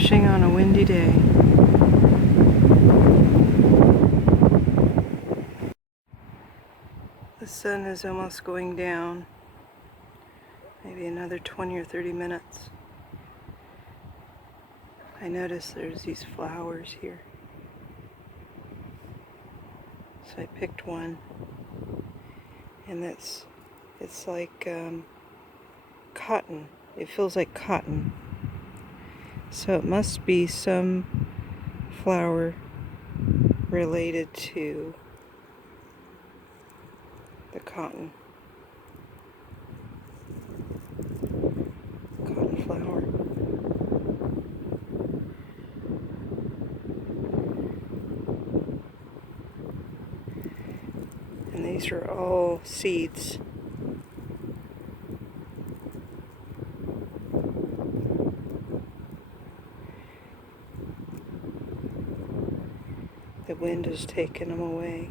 fishing on a windy day. The sun is almost going down. Maybe another 20 or 30 minutes. I noticed there's these flowers here. So I picked one. And it's like cotton. It feels like cotton. So it must be some flower related to the cotton flower. And these are all seeds. The wind has taken them away.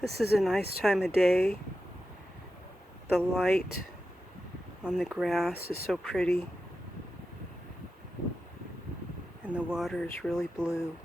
This is a nice time of day. The light on the grass is so pretty, and the water is really blue.